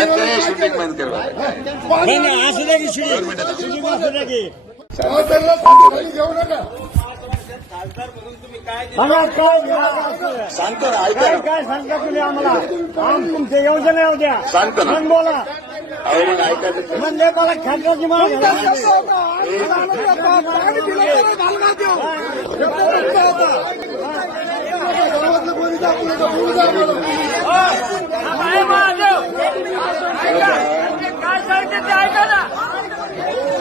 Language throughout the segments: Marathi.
शूटिंग बंद घेऊ नका. सांगा काय काय सांगतो ऐका काय सांगता तुम्ही आम्हाला? आम तुमच्या योजना येऊ द्या सांगतो ना. मग बोला. म्हणजे मला खात्याची मला गावातलं कोणी दाखवलं तर बोलू द्या आम्हाला. तुम्हाला कळवलं तर पाणी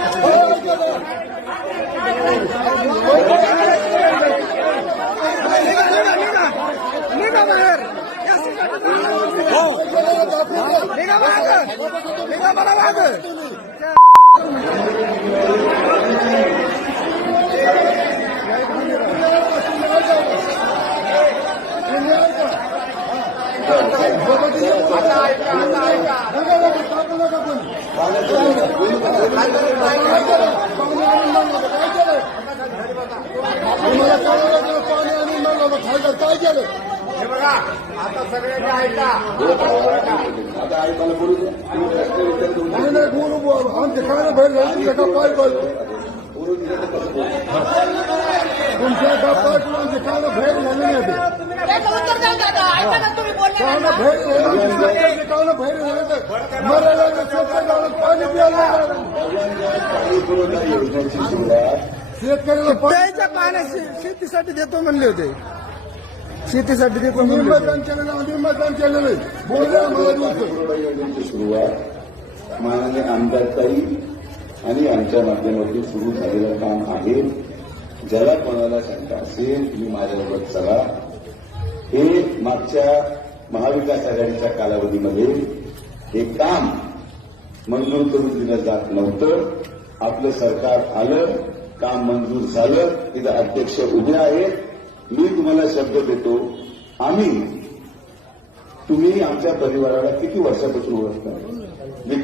आणि काय केलं आता आई मला बोलू द्या. तुम्ही प्रश्न विचारतो. नाही नाही बोलू बोल आमचे काय बाहेर का पाय पाय तुमच्या का पाय तुमचे काय बाहेर झाले नाही ऐका कान बाहेर झाले शेतकऱ्याचे कान बाहेर झाले तर मरायला पुरवठा योजनेची सुरुवात शेतकऱ्याला पाणी प्यायच्या पाण्या शेतीसाठी देतो म्हणले होते. शेतीसाठी देतो म्हणले होते. केलेलं मतदान केलेलं पुरवठा योजनेची सुरुवात माननीय आमदारताई आणि आमच्या माध्यमातून सुरू झालेलं काम आहे. ज्याला कोणाला शंका असेल तुम्ही माझ्याबरोबर चला. हे मागच्या महाविकास आघाडीच्या कालावधीमध्ये हे काम मंजूर करून दिलं जात नव्हतं. आपलं सरकार आलं काम मंजूर झालं तिथं अध्यक्ष उभे आहेत. मी तुम्हाला शब्द देतो आम्ही तुम्ही आमच्या परिवाराला किती वर्षापासून ओळखता?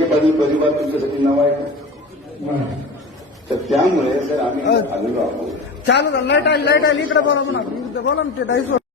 पाटील परिवार तुमच्यासाठी नाव आहे का? तर त्यामुळे सर आम्ही आलेलो आहोत. चालू लाइट आली लाइट आली इकडे बोला बोला ना ते डाईस